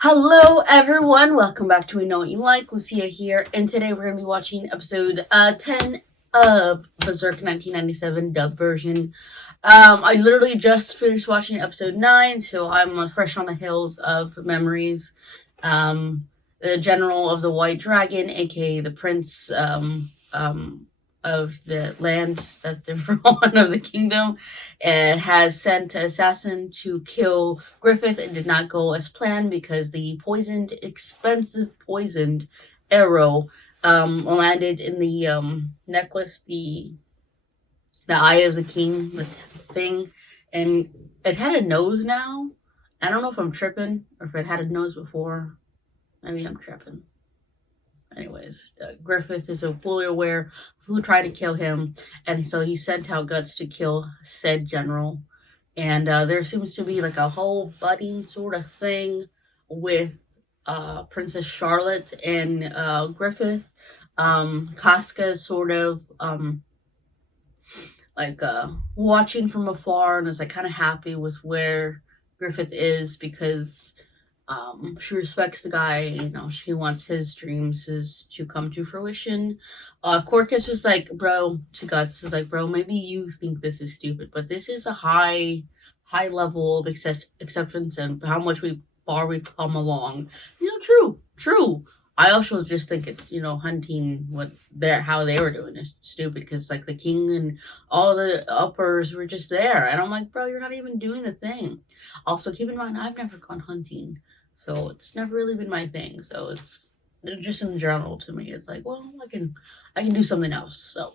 Hello, everyone. Welcome back to We Know What You Like. Lucia here, and today we're going to be watching episode 10 of Berserk 1997 dub version. I literally just finished watching episode 9, so I'm fresh on the hills of memories. The General of the White Dragon, aka the Prince of the land that they're on, of the kingdom, has sent an assassin to kill Griffith. It did not go as planned because the expensive poisoned arrow landed in the necklace, the Eye of the King, the thing, and it had a nose now. I don't know if I'm tripping or if it had a nose before. Maybe I'm tripping. Anyways, Griffith is fully aware of who tried to kill him, and so he sent out Guts to kill said general. And there seems to be like a whole budding sort of thing with Princess Charlotte and Griffith. Casca is sort of watching from afar and is like kind of happy with where Griffith is because she respects the guy. You know, she wants his dreams to come to fruition. Corcus was like, bro, to Guts is like, bro, maybe you think this is stupid, but this is a high level of acceptance and how much far we've come along. You know, true. I also just think it's, hunting how they were doing is stupid because like the king and all the uppers were just there. And I'm like, bro, you're not even doing the thing. Also, keep in mind, I've never gone hunting. So it's never really been my thing. So it's just in general to me. It's like, well, I can do something else. So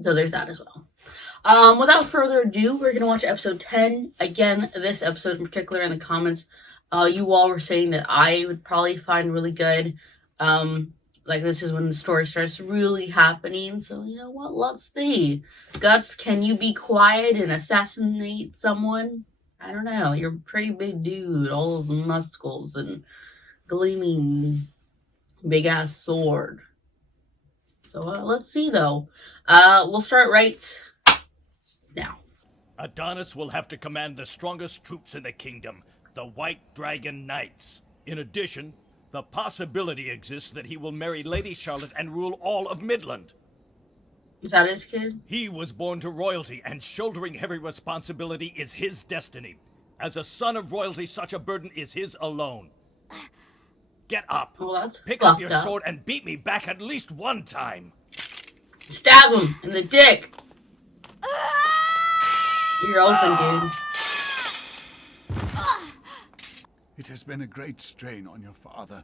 there's that as well. Without further ado, we're gonna watch episode 10. Again, this episode in particular in the comments, you all were saying that I would probably find really good. Like this is when the story starts really happening. So you know what? Let's see. Guts, can you be quiet and assassinate someone? I don't know. You're a pretty big dude. All those muscles and gleaming big ass sword. So let's see though. We'll start right now. Adonis will have to command the strongest troops in the kingdom, the White Dragon Knights. In addition, the possibility exists that he will marry Lady Charlotte and rule all of Midland. Is that his kid? He was born to royalty, and shouldering heavy responsibility is his destiny. As a son of royalty, such a burden is his alone. Get up. Well, that's Pick up your sword and beat me back at least one time. Stab him in the dick. You're open, dude. It has been a great strain on your father.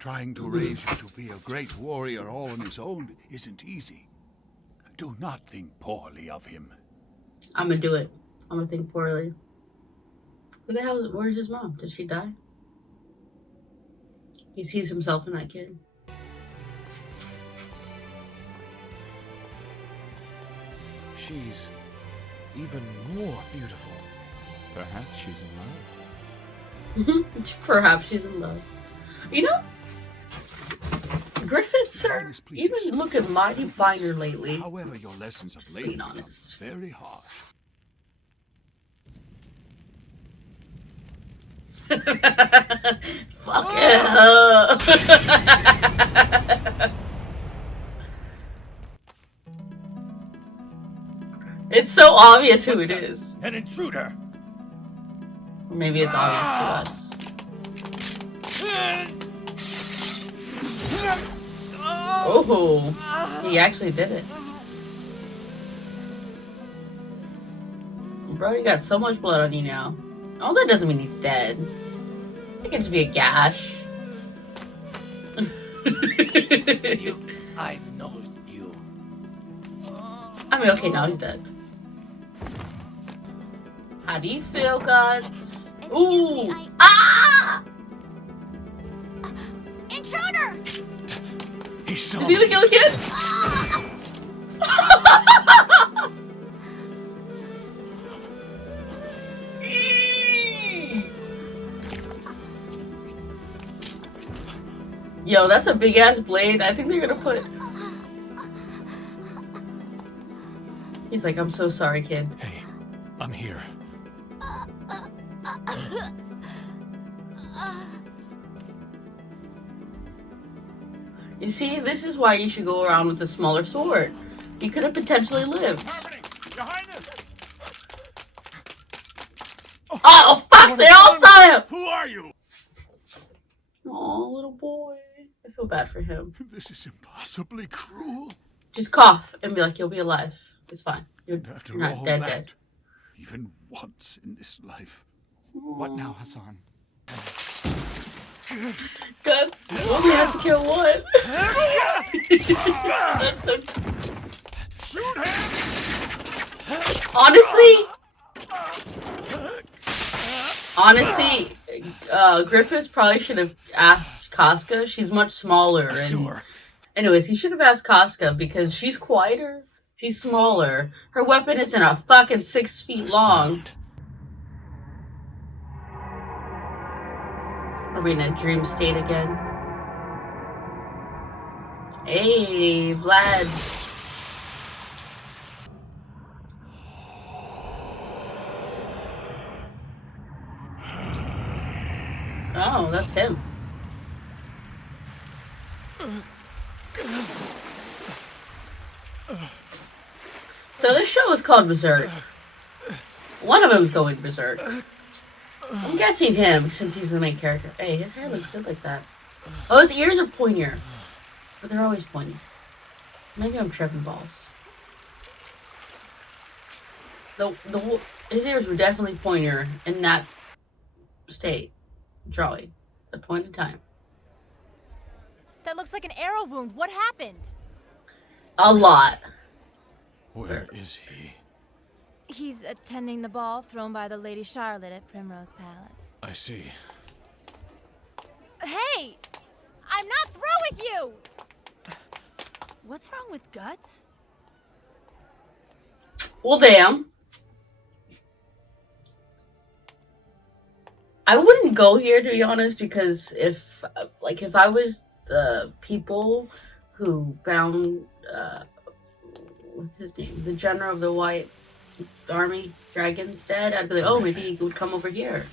Trying to raise you to be a great warrior all on his own isn't easy. Do not think poorly of him. I'm gonna do it. I'm gonna think poorly. Where's his mom? Did she die? He sees himself in that kid. She's even more beautiful. Perhaps she's in love. Perhaps she's in love. You know, Griffith, sir, you've been looking mighty finer lately. However, your lessons of late become very harsh. Fuck it. It's so obvious who it is. An intruder. Maybe it's obvious to us. Oh, he actually did it. Bro, you got so much blood on you now. Oh, that doesn't mean he's dead. It could just be a gash. I know you. I mean, okay, now he's dead. How do you feel, Guts? Ooh! Me, Ah! Intruder! He's so. Is he gonna kill the kid? Yo, that's a big ass blade. I think they're gonna put. He's like, I'm so sorry, kid. Hey, I'm here. You see, this is why you should go around with a smaller sword. He could have potentially lived. Your Highness! Oh, fuck! They all saw him! Who are you? Aw, little boy. I feel bad for him. This is impossibly cruel. Just cough and be like, you'll be alive. It's fine. You're And after not all dead, that, dead. even once in this life. What now, Hassan? Guts only has to kill one. That's so... Shoot him! Honestly, Griffith probably should have asked Casca. She's much smaller. And Sure. anyways, he should have asked Casca because she's quieter. She's smaller. Her weapon isn't a fucking 6 feet long. Are we in a dream state again? Hey, Vlad. Oh, that's him. So this show is called Berserk. One of them's going berserk. I'm guessing him, since he's the main character. Hey, his hair looks good like that. Oh, his ears are pointier. But they're always pointy. Maybe I'm tripping balls. His ears were definitely pointier in that state. Drawing. At a point in time. That looks like an arrow wound. What happened? A lot. Where is he? He's attending the ball thrown by the Lady Charlotte at Primrose Palace. I see. Hey! I'm not through with you! What's wrong with Guts? Well, damn. I wouldn't go here, to be honest, because if I was the people who found, what's his name? The general of the White Army Dragons dead, I'd be like, oh, maybe he would come over here.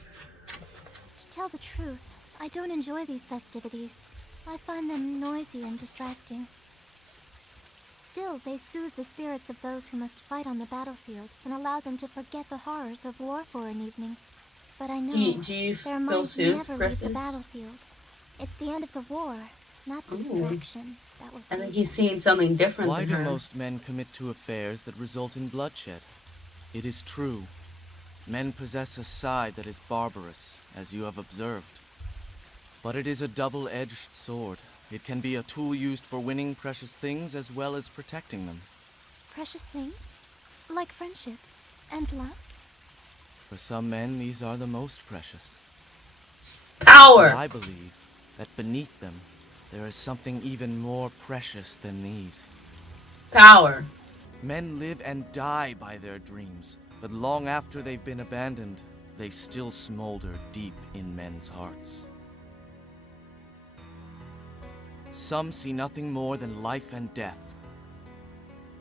To tell the truth, I don't enjoy these festivities. I find them noisy and distracting. Still, they soothe the spirits of those who must fight on the battlefield and allow them to forget the horrors of war for an evening. But I know Do you their feel minds soothed, never leave Griffith? the battlefield. It's the end of the war, not distraction, that will I save think he's seeing something different Why than do her. most men commit to affairs that result in bloodshed? It is true. Men possess a side that is barbarous, as you have observed. But it is a double-edged sword. It can be a tool used for winning precious things as well as protecting them. Precious things? Like friendship and love? For some men, these are the most precious. Power! But I believe that beneath them, there is something even more precious than these. Power. Men live and die by their dreams, but long after they've been abandoned, they still smolder deep in men's hearts. Some see nothing more than life and death.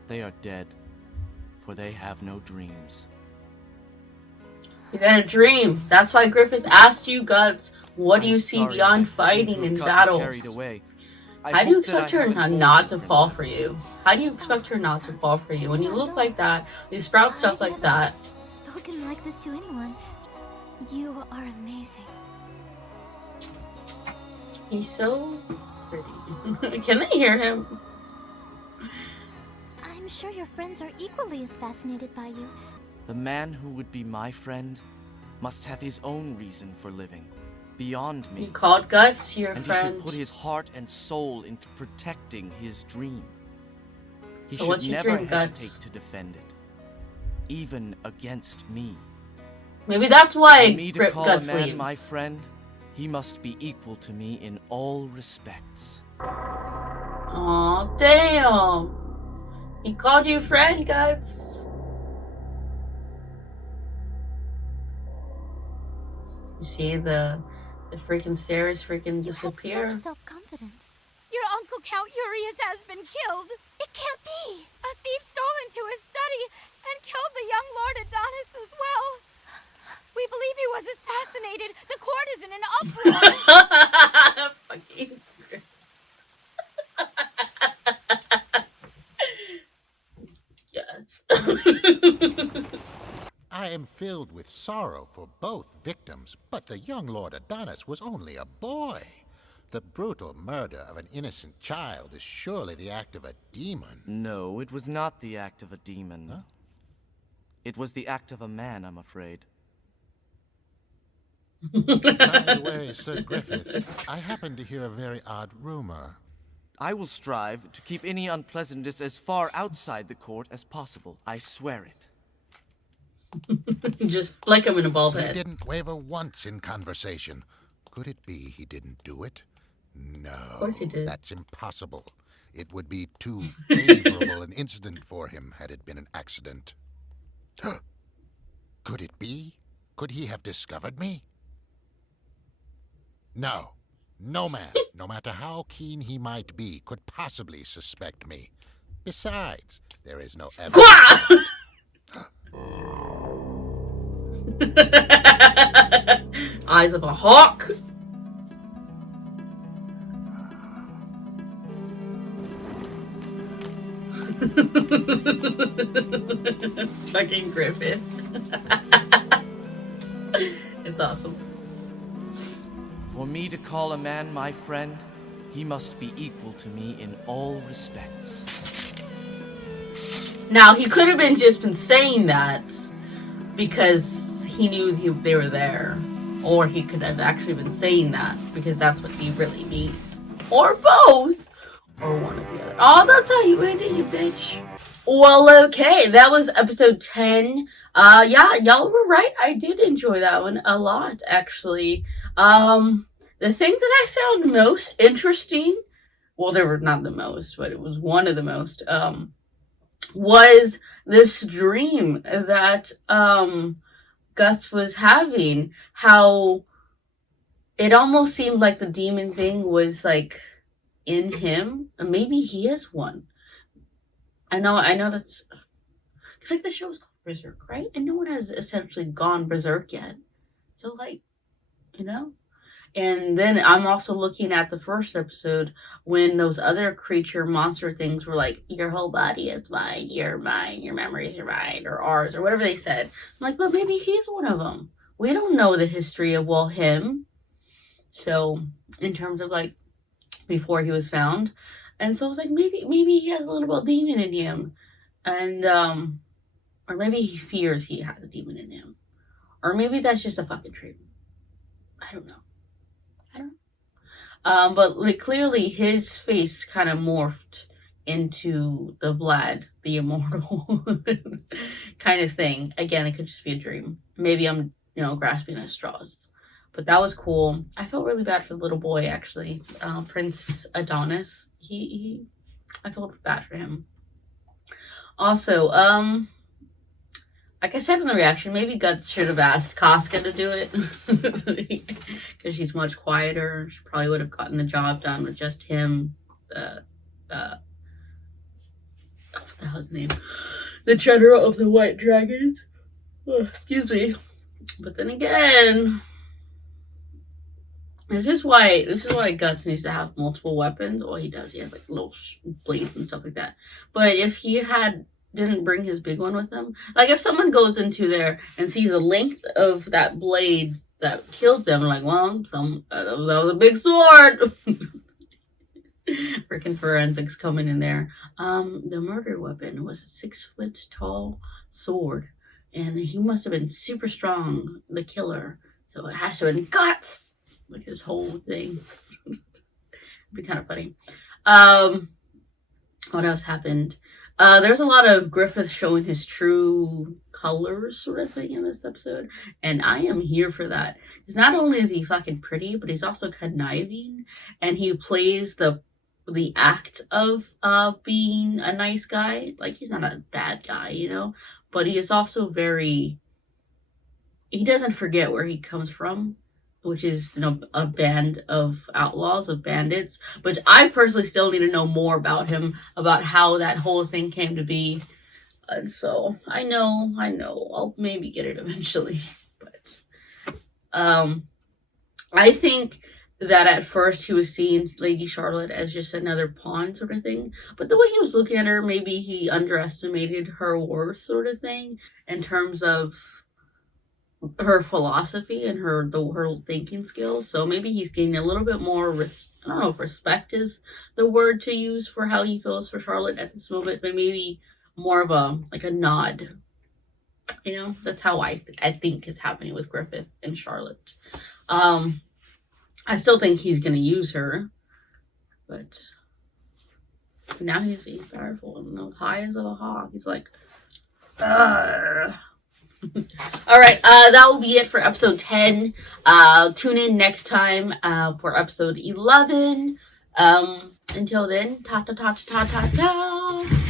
They are dead, for they have no dreams. You got a dream. That's why Griffith asked you, Guts, what do I'm you see sorry beyond I seem to fighting have in gotten battles? carried away. I How do you hope that I expect her haven't not bored to you, fall for Princess. you? How do you expect her not to fall for you? When you look like that, you sprout stuff like that. Spoken like this to anyone. You are amazing. He's so pretty. Can they hear him? I'm sure your friends are equally as fascinated by you. The man who would be my friend must have his own reason for living, beyond me. You called Guts your And he friend. should put his heart and soul into protecting his dream. He So should what's your never dream, Guts? hesitate to defend it, even against me. Maybe that's why For me to Grip call Guts a man leaves. my friend, he must be equal to me in all respects. Aw, damn. He called you friend, Guts. You see the freaking stairs freaking You disappear. have such self-confidence. Your uncle Count Urias has been killed. It can't be! A thief stole into his study and killed the young Lord Adonis as well. We believe he was assassinated. The court is in an uproar. Fucking filled with sorrow for both victims, but the young Lord Adonis was only a boy. The brutal murder of an innocent child is surely the act of a demon. No, it was not the act of a demon. Huh? It was the act of a man, I'm afraid. By the way, Sir Griffith, I happen to hear a very odd rumor. I will strive to keep any unpleasantness as far outside the court as possible. I swear it. Just flick him in a bald He head. didn't waver once in conversation. Could it be he didn't do it? No, Of course he did. that's impossible. It would be too favorable an incident for him had it been an accident. Could it be? Could he have discovered me? No. No man, no matter how keen he might be, could possibly suspect me. Besides, there is no evidence. Eyes of a hawk. Fucking Griffith. It's awesome. For me to call a man my friend, he must be equal to me in all respects. Now, he could have just been saying that because he knew they were there. Or he could have actually been saying that because that's what he really means. Or both. Or one or the other. Oh, that's how you ended, you bitch. Well, okay. That was episode 10. Yeah, y'all were right. I did enjoy that one a lot, actually. The thing that I found most interesting, well, there were not the most, but it was one of the most, was this dream that, Guts was having. How it almost seemed like the demon thing was, like, in him. And maybe he is one. I know that's, because, like, the show's called Berserk, right? And no one has essentially gone berserk yet. So, like, you know? And then I'm also looking at the first episode when those other creature monster things were like, your whole body is mine, your memories are mine, or ours, or whatever they said. I'm like, but maybe he's one of them. We don't know the history of, well, him. So, in terms of, like, before he was found. And so I was like, maybe he has a little bit of demon in him. And, or maybe he fears he has a demon in him. Or maybe that's just a fucking dream. I don't know. But like, clearly his face kind of morphed into the Vlad, the immortal kind of thing. Again, it could just be a dream. Maybe I'm, grasping at straws. But that was cool. I felt really bad for the little boy, actually. Prince Adonis. I felt bad for him. Also, like I said in the reaction, maybe Guts should have asked Casca to do it. Because she's much quieter. She probably would have gotten the job done with just him. What the hell's his name? The general of the White Dragons. Oh, excuse me. But then again, this is why Guts needs to have multiple weapons. Well, he does. He has like little blades and stuff like that. But if he didn't bring his big one with him, like if someone goes into there and sees the length of that blade that killed them, like, well, that was a big sword. Freaking forensics coming in there. The murder weapon was a 6-foot tall sword, and he must have been super strong, the killer. So it has to have been Guts, like his whole thing. It'd be kind of funny. What else happened? There's a lot of Griffith showing his true colors sort of thing in this episode. And I am here for that. Because not only is he fucking pretty, but he's also conniving. And he plays the act of being a nice guy. Like, he's not a bad guy, But he is also he doesn't forget where he comes from. Which is, a band of outlaws, of bandits. But I personally still need to know more about him, about how that whole thing came to be. And so, I know, I'll maybe get it eventually. But, I think that at first he was seeing Lady Charlotte as just another pawn sort of thing. But the way he was looking at her, maybe he underestimated her worth sort of thing. In terms of, her philosophy and her thinking skills. So maybe he's getting a little bit more I don't know if respect is the word to use for how he feels for Charlotte at this moment, but maybe more of a like a nod. You know, that's how I think is happening with Griffith and Charlotte. I still think he's gonna use her, but now he's powerful and high as a hawk. He's like, Arr. All right, that will be it for episode 10. Tune in next time for episode 11. Until then, ta ta ta ta ta ta ta.